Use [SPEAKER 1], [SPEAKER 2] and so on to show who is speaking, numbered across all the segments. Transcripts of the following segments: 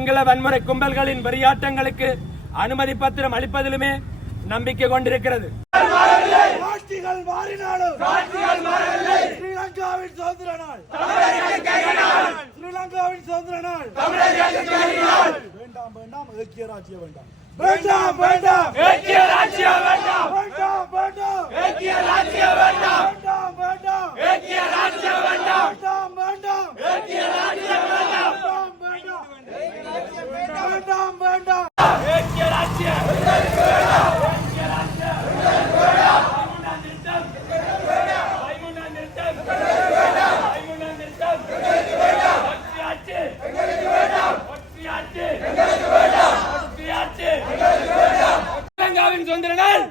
[SPEAKER 1] சிங்கள வன்முறை கும்பல்களின் வெறியாட்டங்களுக்கு அனுமதி பத்திரம் அளிப்பதிலுமே நம்பிக்கை கொண்டிருக்கிறது.
[SPEAKER 2] ஆட்சிகள் மாறினாலும் ஸ்ரீலங்காவின் சுதந்திர நாள். ஸ்ரீலங்காவின் சுதந்திர நாள். வேண்டாம் வேண்டாம் ஏக்கிய வேண்டாம். வேண்டாம் வேண்டாம்.
[SPEAKER 1] ஏக்கிய வேண்டாம்.
[SPEAKER 2] வேண்டாம் வேண்டாம்.
[SPEAKER 1] ஏக்கிய ராஜ்யம் வேண்டாம்.
[SPEAKER 2] வேண்டாம் வேண்டாம்.
[SPEAKER 1] ஏக்கிய ராஜ்யம் வேண்டாம்.
[SPEAKER 2] வேண்டாம் வேண்டாம்.
[SPEAKER 1] ஏக்கிய ராஜ்யம் வேண்டாம்
[SPEAKER 2] வேண்டாம். வேண்டாம் வேண்டாம். வேண்டாம்
[SPEAKER 1] சுதந்திர நாள்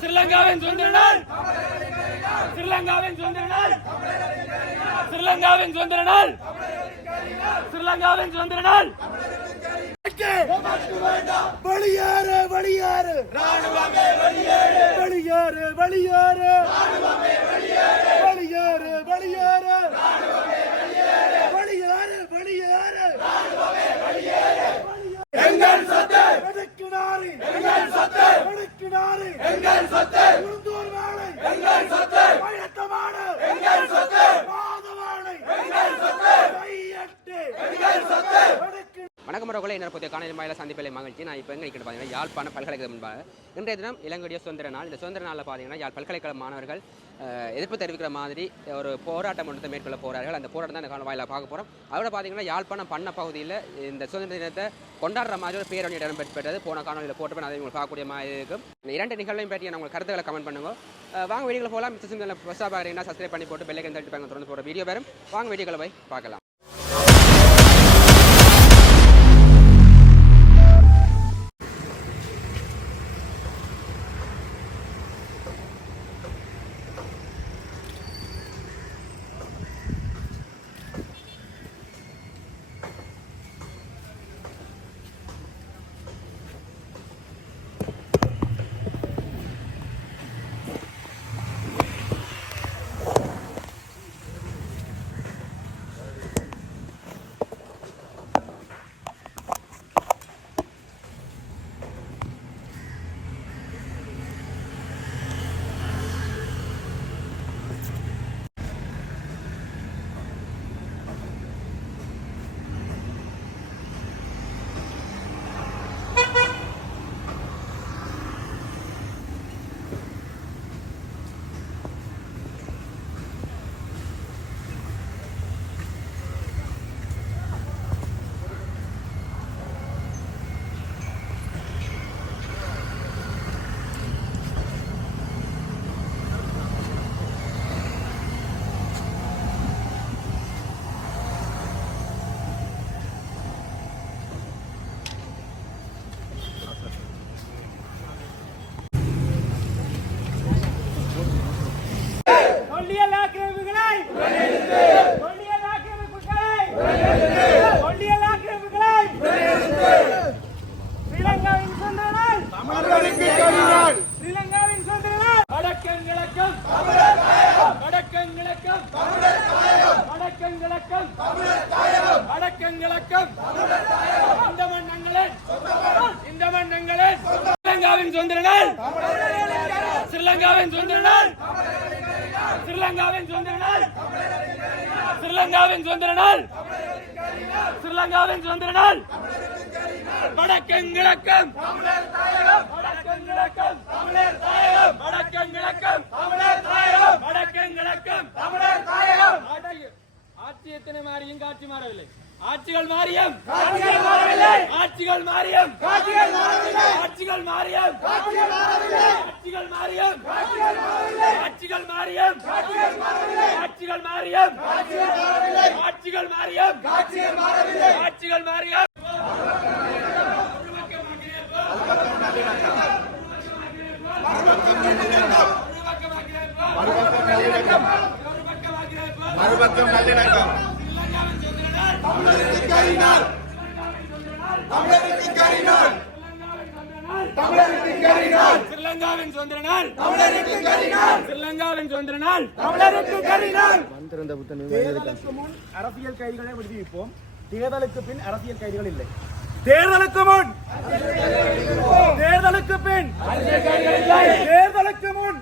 [SPEAKER 1] ஸ்ரீலங்காவின் சுதந்திர நாள் ஸ்ரீலங்காவின் சுதந்திர நாள் ஸ்ரீலங்காவின் சுதந்திர நாள் ஸ்ரீலங்காவின் சுதந்திர நாள்
[SPEAKER 2] வெளியேறு வெளியேறு.
[SPEAKER 1] வெளியேறு
[SPEAKER 2] வெளியேறு. வெளியேறு வெளியேறு. வெளியேறு வெளியேறு.
[SPEAKER 1] எங்கள் சொத்து.
[SPEAKER 2] எடுக்கினாரு
[SPEAKER 1] எங்கள் சொத்து.
[SPEAKER 2] எடுக்கினாரு
[SPEAKER 1] எங்கள் சொத்து. எங்கள் சொத்து
[SPEAKER 2] பயத்தமான
[SPEAKER 1] எங்கள் சொத்து
[SPEAKER 2] பாதவாளை
[SPEAKER 1] எங்கள் சொத்து
[SPEAKER 2] கையட்டு
[SPEAKER 1] எங்கள் சொத்து
[SPEAKER 2] எடுக்கு
[SPEAKER 3] சுதந்திர புதிய காணொலி வாயில சந்திப்பிலை மகிழ்ச்சி. நான் இப்போ எங்கே நிற்கிட்டு பார்த்தீங்கன்னா யாழ்ப்பாண பல்கலைக்கழகம் முன்பாக. இன்றைய தினம் இலங்கையுடைய சுதந்திர நாள். இந்த சுதந்திர நாளில் பார்த்தீங்கன்னா யாழ் பல்கலைக்கழக மாணவர்கள் எதிர்ப்பு தெரிவிக்கிற மாதிரி ஒரு போராட்டம் ஒன்றத்தை மேற்கொள்ள போகிறார்கள் அந்த போராட்டம் தான் இந்த காலம் வாயிலாக பார்க்க போகிறோம் அதோட பார்த்தீங்கன்னா யாழ்ப்பாணம் பண்ண பகுதியில் இந்த சுதந்திர தினத்தை கொண்டாடுற மாதிரி ஒரு பேரணி இடம் பெற்றது போன காணொலியில் போட்டு அதை உங்களுக்கு பார்க்கக்கூடிய மாதிரி இருக்கும். இந்த இரண்டு நிகழ்வையும் பற்றி நான் உங்களுக்கு கருத்துக்களை கமெண்ட் பண்ணுங்க. வாங்க வீடியோவில் போகலாம் மிச்ச சிந்தனை ஃபஸ்ட்டாக பார்க்குறீங்கன்னா சப்ஸ்கிரைப் பண்ணி போட்டு பெல்லைக்கன் தட்டி பாருங்க தொடர்ந்து போகிற வீடியோ வரும். வாங்க வீடியோக்களை போய் பார்க்கலாம்.
[SPEAKER 1] இலக்கம் கிழக்கம் வடக்கன் இந்த மன்னங்களின் இந்த மன்னங்களின் ஸ்ரீலங்காவின் சுதந்திர நாள் ஸ்ரீலங்காவின் சுதந்திர நாள் ஸ்ரீலங்காவின் சுதந்திர நாள் ஸ்ரீலங்காவின் சுதந்திர நாள் ஸ்ரீலங்காவின் சுதந்திர நாள் வடக்கங்கிழக்கம் வடக்கங்கிழக்கம் வடக்கங்கிழக்கம் வடக்கங்கிழக்கம் தமிழர் ஆட்சி எத்தனை மாறியும் காட்சி மாறவில்லை. ஆட்சிகள் மாறியும். ஆட்சிகள் மாறவில்லை. ஆட்சிகள் மாறியும். ஆட்சிகள் மாறவில்லை. ஆட்சிகள் மாறியும். ஆட்சிகள் மாறவில்லை. ஆட்சிகள் மாறியும். ஆட்சிகள் மாறவில்லை. ஆட்சிகள் மாறியும். ஆட்சிகள் மாறவில்லை. ஆட்சிகள் மாறியும். ஆட்சிகள் மாறவில்லை. ஆட்சிகள் மாறியும். ஆட்சிகள் மாறவில்லை. ஆட்சிகள் மாறியும்.
[SPEAKER 4] மறுபக்கம் நல்லிணக்கம் தமிழருக்கு கரிநாள் தமிழருக்கு கரிநாள் தமிழருக்கு கரிநாள்
[SPEAKER 1] ஸ்ரீலங்காவின் சுதந்திர நாள்
[SPEAKER 4] தமிழருக்கு கரிநாள்
[SPEAKER 1] ஸ்ரீலங்காவின் சுதந்திர நாள் தமிழருக்கு கரிநாள்
[SPEAKER 2] தேர்தலுக்கு முன் அரசியல் கைதிகளை விடுவிப்போம். தேர்தலுக்கு பின் அரசியல் கைதிகள் இல்லை. தேர்தலுக்கு முன். தேர்தலுக்கு பின். தேர்தலுக்கு முன்.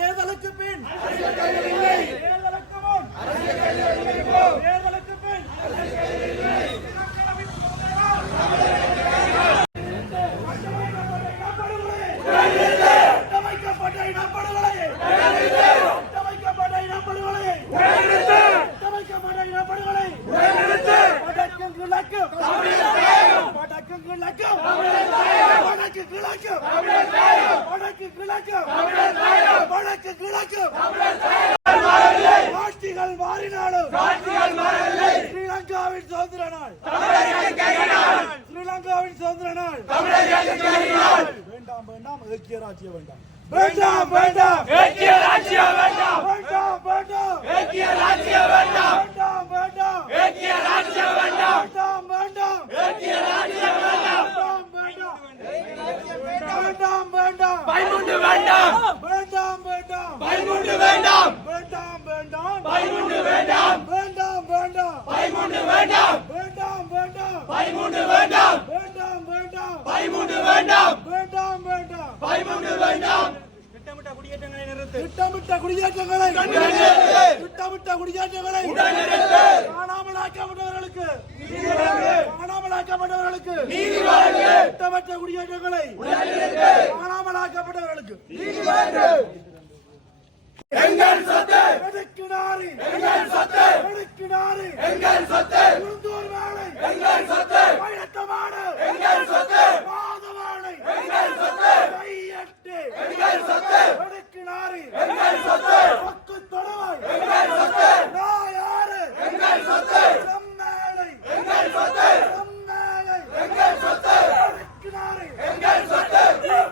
[SPEAKER 2] தேர்தலுக்கு பின். அரசியல் கைதிகள் விடுவிப்போம் வேண்டாம். வேண்டாம் வேண்டாம்
[SPEAKER 1] பயமுண்டு வேண்டாம்.
[SPEAKER 2] வேண்டாம் வேண்டாம்.
[SPEAKER 1] பயமுண்டு வேண்டாம்.
[SPEAKER 2] வேண்டாம் வேண்டாம்.
[SPEAKER 1] பயமுண்டு வேண்டாம்.
[SPEAKER 2] வேண்டாம் வேண்டாம்.
[SPEAKER 1] பயமுண்டு வேண்டாம்.
[SPEAKER 2] வேண்டாம் வேண்டாம்.
[SPEAKER 1] பயமுண்டு வேண்டாம்.
[SPEAKER 2] வேண்டாம் வேண்டாம்.
[SPEAKER 1] பயமுண்டு வேண்டாம்.
[SPEAKER 2] திட்டமிட்ட குடியேற்றங்களை நிறுத்து. திட்டமிட்ட குடியேற்றங்களை. திட்டமிட்ட குடியேற்றங்களை. காணாமல் ஆக்கப்பட்டவர்களுக்கு. காணாமல் ஆக்கப்பட்டவர்களுக்கு திட்டமிட்ட குடியேற்றங்களை காணாமல் ஆக்கப்பட்டவர்களுக்கு
[SPEAKER 4] எங்கள் சொத்து
[SPEAKER 2] எடுக்கினாரி
[SPEAKER 4] எங்கள் சொத்து
[SPEAKER 2] எடுக்கினாரி
[SPEAKER 4] எங்கள் சொத்து
[SPEAKER 2] குருந்தூர் வேலை
[SPEAKER 4] எங்கள் சொத்து
[SPEAKER 2] பயத்தமான
[SPEAKER 4] எங்கள் சொத்து
[SPEAKER 2] மாதவானை
[SPEAKER 4] எங்கள் சொத்து
[SPEAKER 2] கையெட்டு
[SPEAKER 4] எங்கள் சொத்து
[SPEAKER 2] எடுக்கினாரி
[SPEAKER 4] எங்கள் சொத்து
[SPEAKER 2] பக்கு தொடவாய்
[SPEAKER 4] எங்கள் சொத்து
[SPEAKER 2] நாயாறு
[SPEAKER 4] எங்கள் சொத்து
[SPEAKER 2] செம்மேலை
[SPEAKER 4] எங்கள் சொத்து
[SPEAKER 2] செம்மேலை
[SPEAKER 4] எங்கள் சொத்து
[SPEAKER 2] எடுக்கினாரி
[SPEAKER 4] எங்கள் சொத்து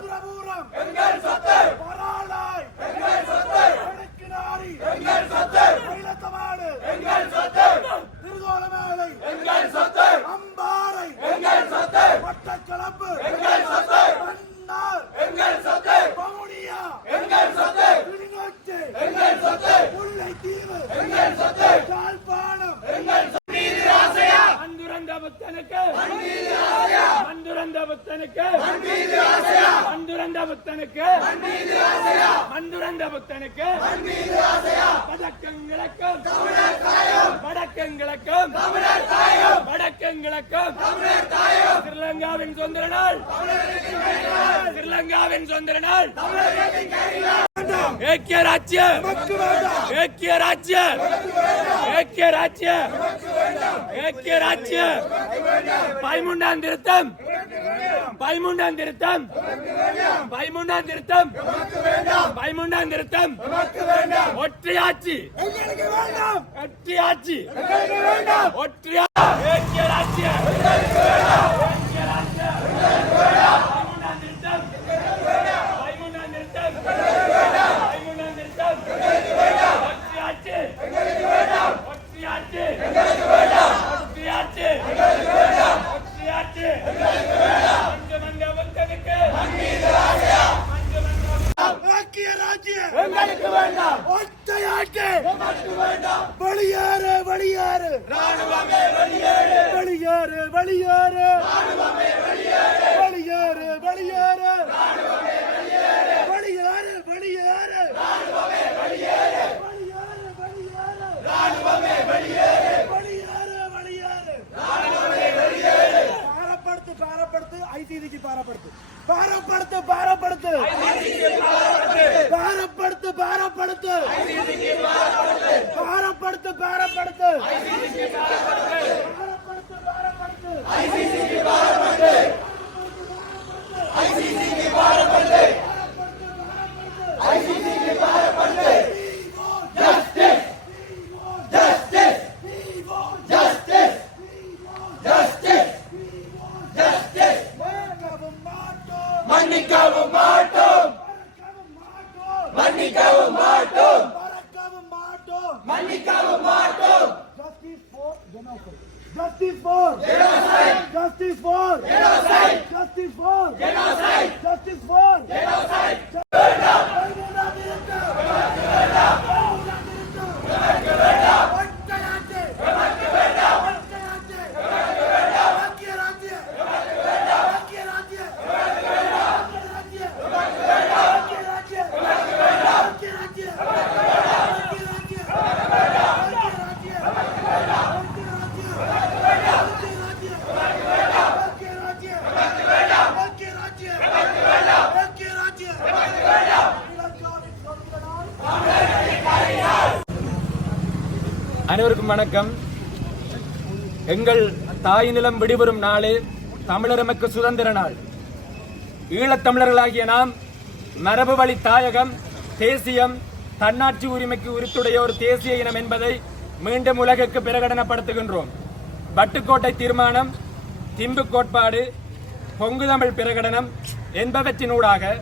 [SPEAKER 2] பிரபுரம்
[SPEAKER 4] எங்கள் சொத்து
[SPEAKER 2] பராளாய்
[SPEAKER 4] எங்கள் சொத்து
[SPEAKER 2] எடுக்கினாரி
[SPEAKER 4] எங்கள் சொத்து
[SPEAKER 2] கைலத்தமாடு
[SPEAKER 4] எங்கள் சொத்து
[SPEAKER 2] திருகோணமேலை
[SPEAKER 4] எங்கள் சொத்து
[SPEAKER 2] அம்பாறை
[SPEAKER 4] எங்கள் சொத்து
[SPEAKER 2] மட்டக்களப்பு
[SPEAKER 4] எங்கள் சொத்து
[SPEAKER 2] மன்னார்
[SPEAKER 4] எங்கள் சொத்து
[SPEAKER 2] பவுனியா
[SPEAKER 4] எங்கள் சொத்து
[SPEAKER 2] கிளிநொச்சி
[SPEAKER 4] எங்கள் சொத்து
[SPEAKER 2] முல்லைத்தீவு
[SPEAKER 4] எங்கள் சொத்து
[SPEAKER 2] யாழ்ப்பாணம்
[SPEAKER 4] எங்கள் மீது ஆசையா
[SPEAKER 1] மந்துரந்த புத்தனுக்கு
[SPEAKER 4] மீது ஆசையா
[SPEAKER 1] மந்துரந்த புத்தனுக்கு
[SPEAKER 4] மீது ஆசையா
[SPEAKER 1] மந்துரந்த புத்தனுக்கு
[SPEAKER 4] மீது ஆசையா
[SPEAKER 1] மந்துரந்த புத்தனுக்கு
[SPEAKER 4] மீது ஆசையா
[SPEAKER 1] வடக்கங்கிழக்கும்
[SPEAKER 4] தமிழர் தாயம்
[SPEAKER 1] வடக்கங்கிழக்கும்
[SPEAKER 4] தமிழர் தாயம்
[SPEAKER 1] வடக்கங்கிழக்கும்
[SPEAKER 4] தமிழர் தாயம்
[SPEAKER 1] ஸ்ரீலங்காவின் சுதந்திர நாள் ஸ்ரீலங்காவின் சுதந்திர நாள் ஏக்கிய ராஜ்ய ஏக்கிய ராஜ்ய ஏக்கிய ராஜ்ய ஏக்கிய ராஜ்ய பதிமூன்றாம் திருத்தம். பதிமூன்றாம் திருத்தம். பதிமூன்றாம் திருத்தம். பதிமூன்றாம் திருத்தம். ஒற்றையாட்சி. ஒற்றையாட்சி. ஒற்றையா ஏக்கிய ராஜ்ய ஏக்கிய ராஜ்ய
[SPEAKER 2] பாரப்படுத்து. ஐசிசிக்கு பாரப்படுத்து. பாரப்படுத்து பாரப்படுத்து. பாரப்படுத்து பாரப்படுத்து. பாரப்படுத்து. பாரப்படுத்து பாரப்படுத்து. பாரப்படுத்து. மறக்கவும் Justice for genocide. Justice for genocide. Justice for genocide. Justice for genocide.
[SPEAKER 1] வணக்கம். எங்கள் தாய் நிலம் விடுபெறும் நாளே தமிழர் எமக்கு சுதந்திர நாள். ஈழத்தமிழர்களாகிய நாம் மரபு வழி தாயகம் தேசியம் தன்னாட்சி உரிமைக்கு உரித்துடைய ஒரு தேசிய இனம் என்பதை மீண்டும் உலகுக்கு பிரகடனப்படுத்துகின்றோம். பட்டுக்கோட்டை தீர்மானம் திம்பு கோட்பாடு பொங்கு தமிழ் பிரகடனம் என்பவற்றினூடாக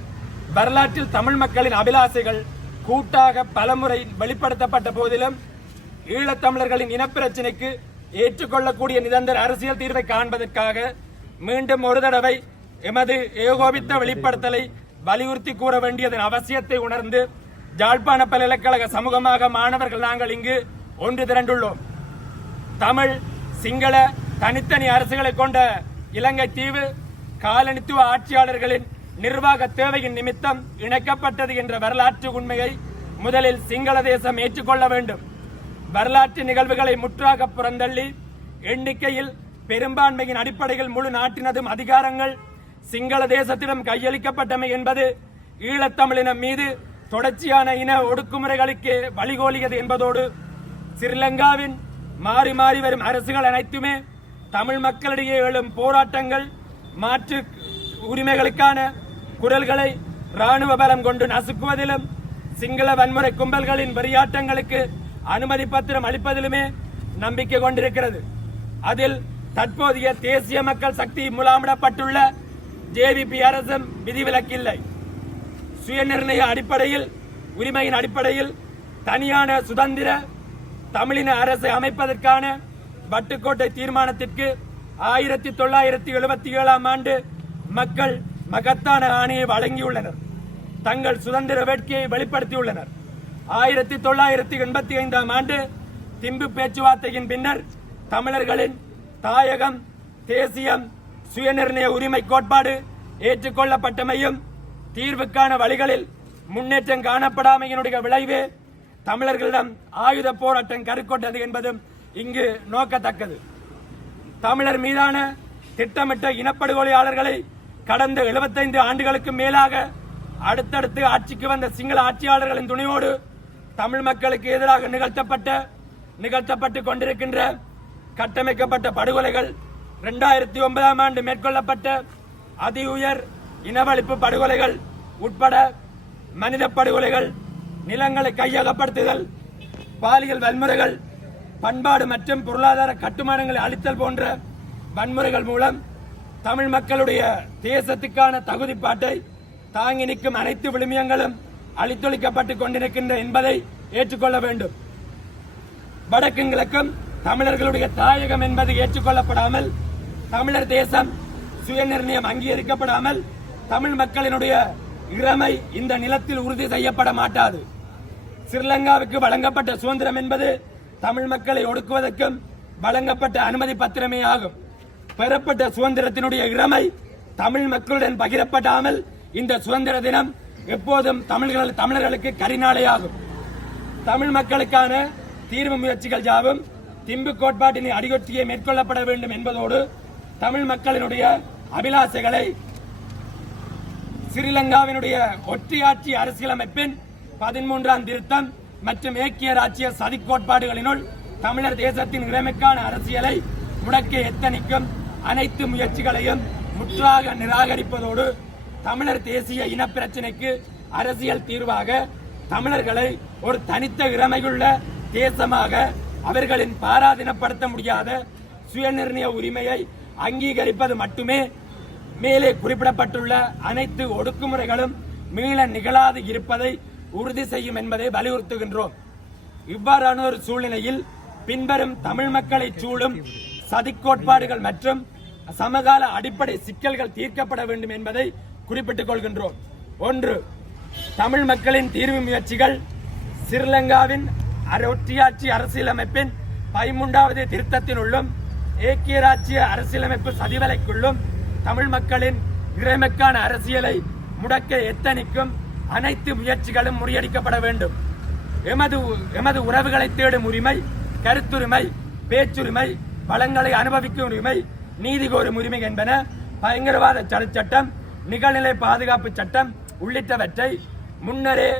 [SPEAKER 1] வரலாற்றில் தமிழ் மக்களின் அபிலாசைகள் கூட்டாக பலமுறை வெளிப்படுத்தப்பட்ட போதிலும் ஈழத்தமிழர்களின் இனப்பிரச்சினைக்கு ஏற்றுக்கொள்ளக்கூடிய நிரந்தர அரசியல் தீர்வை காண்பதற்காக மீண்டும் ஒரு தடவை எமது ஏகோபித்த வெளிப்படுத்தலை வலியுறுத்தி கூற வேண்டியதன் அவசியத்தை உணர்ந்து ஜாழ்ப்பாண பல்கலைக்கழக சமூகமாக மாணவர்கள் நாங்கள் இங்கு ஒன்று திரண்டுள்ளோம். தமிழ் சிங்கள தனித்தனி அரசுகளை கொண்ட இலங்கை தீவு காலனித்துவ ஆட்சியாளர்களின் நிர்வாக தேவையின் நிமித்தம் இணைக்கப்பட்டது என்ற வரலாற்று உண்மையை முதலில் சிங்கள தேசம் ஏற்றுக்கொள்ள வேண்டும். வரலாற்று நிகழ்வுகளை முற்றாக புறந்தள்ளி எண்ணிக்கையில் பெரும்பான்மையின் அடிப்படையில் முழு நாட்டினதும் அதிகாரங்கள் சிங்கள தேசத்திடம் கையளிக்கப்பட்டமை என்பது ஈழத்தமிழினம் மீது தொடர்ச்சியான இன ஒடுக்குமுறைகளுக்கு வழிகோலியது என்பதோடு ஸ்ரீலங்காவின் மாறி மாறி வரும் அரசுகள் அனைத்துமே தமிழ் மக்களிடையே எழும் போராட்டங்கள் மாற்று உரிமைகளுக்கான குரல்களை ராணுவ பலம் கொண்டு நசுக்குவதிலும் சிங்கள வன்முறை கும்பல்களின் வெறியாட்டங்களுக்கு அனுமதி பத்திரம் அளிப்பதிலுமே நம்பிக்கை கொண்டிருக்கிறது. அதில் தற்போதைய தேசிய மக்கள் சக்தி முலாமிடப்பட்டுள்ள ஜேவிபி அரசும் விதிவிலக்கில்லை. சுயநிர்ணய அடிப்படையில் உரிமையின் அடிப்படையில் தனியான சுதந்திர தமிழின அரசை அமைப்பதற்கான வட்டுக்கோட்டை தீர்மானத்திற்கு ஆயிரத்தி தொள்ளாயிரத்தி எழுபத்தி ஏழாம் ஆண்டு மக்கள் மகத்தான ஆணையை வழங்கியுள்ளனர். தங்கள் சுதந்திர வேட்கையை வெளிப்படுத்தியுள்ளனர். ஆயிரத்தி தொள்ளாயிரத்தி எண்பத்தி ஐந்தாம் ஆண்டு திம்பு பேச்சுவார்த்தையின் பின்னர் தமிழர்களின் தாயகம் தேசியம் சுயநிர்ணய உரிமை கோட்பாடு ஏற்றுக்கொள்ளப்பட்டமையும் தீர்வுக்கான வழிகளில் முன்னேற்றம் காணப்படாமையினுடைய விளைவே தமிழர்களிடம் ஆயுத போராட்டம் கருக்கொண்டது என்பதும் இங்கு நோக்கத்தக்கது. தமிழர் மீதான திட்டமிட்ட இனப்படுகொலையாளர்களை கடந்த 75 ஆண்டுகளுக்கு மேலாக அடுத்தடுத்து ஆட்சிக்கு வந்த சிங்கள ஆட்சியாளர்களின் துணையோடு தமிழ் மக்களுக்கு எதிராக நிகழ்த்தப்பட்ட நிகழ்த்தப்பட்டு கொண்டிருக்கின்ற கட்டமைக்கப்பட்ட படுகொலைகள் இரண்டாயிரத்தி ஒன்பதாம் ஆண்டு மேற்கொள்ளப்பட்ட அதி உயர் இனவழிப்பு படுகொலைகள் உட்பட மனித படுகொலைகள் நிலங்களை கையகப்படுத்துதல் பாலியல் வன்முறைகள் பண்பாடு மற்றும் பொருளாதார கட்டுமானங்களை அளித்தல் போன்ற வன்முறைகள் மூலம் தமிழ் மக்களுடைய தேசத்துக்கான தகுதிப்பாட்டை தாங்கி நிற்கும் அனைத்து விழுமியங்களும் அழித்தொழிக்கப்பட்டுக் கொண்டிருக்கின்ற என்பதை ஏற்றுக்கொள்ள வேண்டும். வடக்கும் கிழக்கும் தமிழர்களுடைய தாயகம் என்பது ஏற்றுக்கொள்ளப்படாமல் தமிழர் தேசம் சுயநிர்ணயம் அங்கீகரிக்கப்படாமல் தமிழ் மக்களினுடைய இறமை இந்த நிலத்தில் உறுதி செய்யப்பட மாட்டாது. ஸ்ரீலங்காவுக்கு வழங்கப்பட்ட சுதந்திரம் என்பது தமிழ் மக்களை ஒடுக்குவதற்கும் வழங்கப்பட்ட அனுமதி பத்திரமே ஆகும். பெறப்பட்ட சுதந்திரத்தினுடைய இறமை தமிழ் மக்களுடன் பகிரப்படாமல் இந்த சுதந்திர தினம் எப்போதும் தமிழர்கள் தமிழர்களுக்கு கரிநாளையாகும். தமிழ் மக்களுக்கான தீர்வு முயற்சிகள் யாவும் திம்பு கோட்பாட்டினை அடிகொற்றியை மேற்கொள்ளப்பட வேண்டும் என்பதோடு தமிழ் மக்களினுடைய அபிலாசைகளை ஸ்ரீலங்காவினுடைய ஒற்றையாட்சி அரசியலமைப்பின் பதிமூன்றாம் திருத்தம் மற்றும் ஏக்கிய ராச்சிய சதி கோட்பாடுகளினுள் தமிழர் தேசத்தின் இறைமைக்கான அரசியலை முடக்க எத்தனிக்கும் அனைத்து முயற்சிகளையும் முற்றாக நிராகரிப்பதோடு தமிழர் தேசிய இனப்பிரச்சினைக்கு அரசியல் தீர்வாக தமிழர்களை ஒரு தனித்த இறமையுள்ள தேசமாக அவர்களின் பாராதினப்படுத்த முடியாத சுயநிர்ணய உரிமையை அங்கீகரிப்பது மட்டுமே மேலே குறிப்பிடப்பட்டுள்ள அனைத்து ஒடுக்குமுறைகளும் மீள நிகழாது இருப்பதை உறுதி செய்யும் என்பதை வலியுறுத்துகின்றோம். இவ்வாறான ஒரு சூழ்நிலையில் பின்வரும் தமிழ் மக்களை சூழும் சதிக் கோட்பாடுகள் மற்றும் சமகால அடிப்படை சிக்கல்கள் தீர்க்கப்பட வேண்டும் என்பதை குறிப்பிட்டுக் கொள்கின்றோம் ஒன்று தமிழ் மக்களின் தீர்வு முயற்சிகள் ஸ்ரீலங்காவின் ஒற்றியாட்சி அரசியலமைப்பின் பதிமூன்றாவது திருத்தத்தினுள்ளும் ஏக்கியராட்சிய அரசியலமைப்பு சதிவலைக்குள்ளும் தமிழ் மக்களின் இறைமைக்கான அரசியலை முடக்க எத்தனைக்கும் அனைத்து முயற்சிகளும் முறியடிக்கப்பட வேண்டும். எமது எமது உறவுகளை தேடும் உரிமை கருத்துரிமை பேச்சுரிமை வளங்களை அனுபவிக்கும் உரிமை நீதி கோரும் உரிமை என்பன பயங்கரவாத தடை சட்டம் நிகழ்நிலை பாதுகாப்பு சட்டம் உள்ளிட்டவற்றை முன்னரே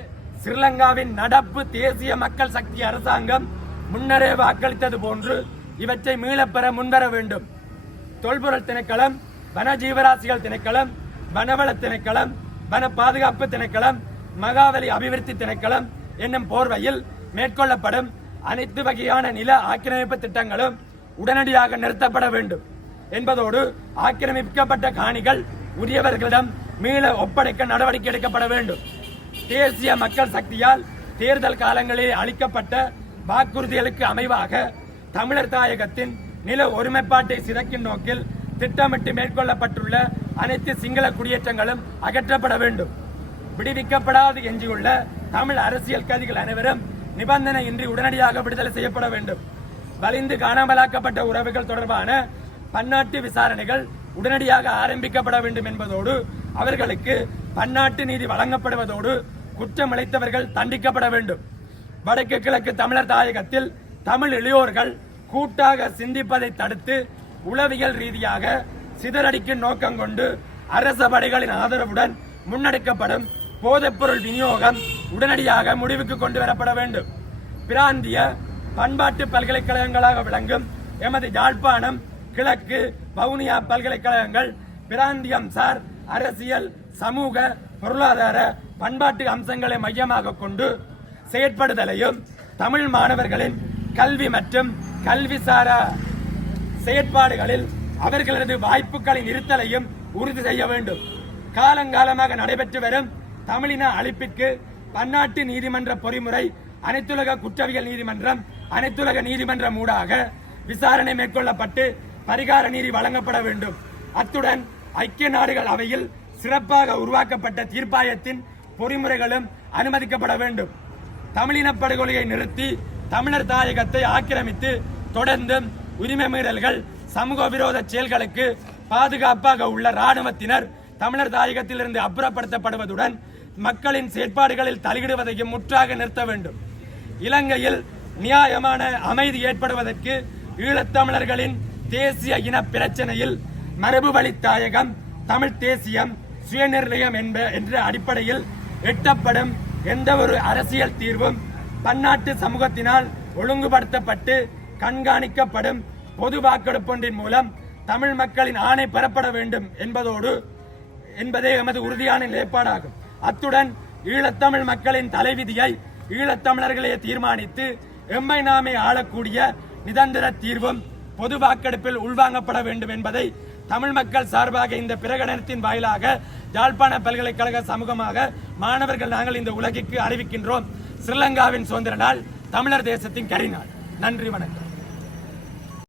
[SPEAKER 1] ஸ்ரீலங்காவின் நடப்பு தேசிய மக்கள் சக்தி அரசாங்கம் முன்னரே வாக்களித்தது போன்று இவற்றை மீளப்பெற முன்வர வேண்டும். தொல்பொருள் திணைக்களம் வன ஜீவராசிகள் திணைக்களம் வனவள திணைக்களம் வன பாதுகாப்பு திணைக்களம் மகாவலி அபிவிருத்தி திணைக்களம் என்னும் போர்வையில் மேற்கொள்ளப்படும் அனைத்து வகையான நில ஆக்கிரமிப்பு திட்டங்களும் உடனடியாக நிறுத்தப்பட வேண்டும். என்பதோடு ஆக்கிரமிக்கப்பட்ட காணிகள் உரியவர்களிடம் மீள ஒப்படைக்க நடவடிக்கை எடுக்கப்பட வேண்டும். தேசிய மக்கள் சக்தியால் தேர்தல் காலங்களில் அளிக்கப்பட்ட வாக்குறுதிகளுக்கு அமைவாக தமிழர் தாயகத்தின் நில ஒருமைப்பாட்டை சிதைக்கும் நோக்கில் திட்டமிட்டு மேற்கொள்ளப்பட்டுள்ள அனைத்து சிங்கள குடியேற்றங்களும் அகற்றப்பட வேண்டும். விடுவிக்கப்படாது எஞ்சியுள்ள தமிழ் அரசியல் கைதிகள் அனைவரும் நிபந்தனையின்றி உடனடியாக விடுதலை செய்யப்பட வேண்டும். வலிந்து காணாமலாக்கப்பட்ட உறவுகள் தொடர்பான பன்னாட்டு விசாரணைகள் உடனடியாக ஆரம்பிக்கப்பட வேண்டும் என்பதோடு அவர்களுக்கு பன்னாட்டு நீதி வழங்கப்படுவதோடு குற்றம் தண்டிக்கப்பட வேண்டும். வடக்கு கிழக்கு தமிழர் தாயகத்தில் தமிழ் இளையோர்கள் கூட்டாக சிந்திப்பதை தடுத்து உளவியல் ரீதியாக சிதறடிக்கும் நோக்கம் கொண்டு அரச படைகளின் ஆதரவுடன் முன்னெடுக்கப்படும் போதைப்பொருள் விநியோகம் உடனடியாக முடிவுக்கு கொண்டு வரப்பட வேண்டும். பிராந்திய பண்பாட்டு பல்கலைக்கழகங்களாக விளங்கும் எமது யாழ்ப்பாணம் கிழக்கு வவுனியா பல்கலைக்கழகங்கள் பிராந்தியம் சார் அரசியல் சமூக பொருளாதார பண்பாட்டு அம்சங்களை மையமாக கொண்டு செயற்படுதலையும் தமிழ் மாணவர்களின் கல்வி மற்றும் கல்விசாரா செயற்பாடுகளில் அவர்களது வாய்ப்புகளின் இருத்தலையும் உறுதி செய்ய வேண்டும். காலங்காலமாக நடைபெற்று வரும் தமிழின அழிப்பிற்கு பன்னாட்டு நீதிமன்ற பொறிமுறை அனைத்துலக குற்றவியல் நீதிமன்றம் அனைத்துலக நீதிமன்றம் ஊடாக விசாரணை மேற்கொள்ளப்பட்டு பரிகார நீதி வழங்கப்பட வேண்டும். அத்துடன் ஐக்கிய நாடுகள் அவையில் சிறப்பாக உருவாக்கப்பட்ட தீர்ப்பாயத்தின் பொறிமுறைகளும் அனுமதிக்கப்பட வேண்டும். தமிழின படுகொலையை நிறுத்தி தமிழர் தாயகத்தை ஆக்கிரமித்து தொடர்ந்தும் உரிமை மீறல்கள் சமூக விரோத செயல்களுக்கு பாதுகாப்பாக உள்ள இராணுவத்தினர் தமிழர் தாயகத்திலிருந்து அப்புறப்படுத்தப்படுவதுடன் மக்களின் செயற்பாடுகளில் தலையிடுவதையும் முற்றாக நிறுத்த வேண்டும். இலங்கையில் நியாயமான அமைதி ஏற்படுவதற்கு ஈழத்தமிழர்களின் தேசிய இன பிரச்சனையில் மரபு வழி தாயகம் தமிழ் தேசியம் சுயநிர்ணயம் என்ப என்ற அடிப்படையில் எட்டப்படும் எந்த ஒரு அரசியல் தீர்வும் பன்னாட்டு சமூகத்தினால் ஒழுங்குபடுத்தப்பட்டு கண்காணிக்கப்படும் பொது வாக்கெடுப்பொன்றின் மூலம் தமிழ் மக்களின் ஆணை பெறப்பட வேண்டும் என்பதோடு என்பதே எமது உறுதியான நிலைப்பாடாகும். அத்துடன் ஈழத்தமிழ் மக்களின் தலைவிதியை ஈழத்தமிழர்களே தீர்மானித்து எம்மை நாமே ஆளக்கூடிய நிதந்திர தீர்வும் பொது வாக்கெடுப்பில் உள்வாங்கப்பட வேண்டும் என்பதை தமிழ் மக்கள் சார்பாக இந்த பிரகடனத்தின் வாயிலாக யாழ்ப்பாண பல்கலைக்கழக சமூகமாக மாணவர்கள் நாங்கள் இந்த உலகிற்கு அறிவிக்கின்றோம். ஸ்ரீலங்காவின் சுதந்திர நாள் தமிழர் தேசத்தின் கரிநாள். நன்றி வணக்கம்.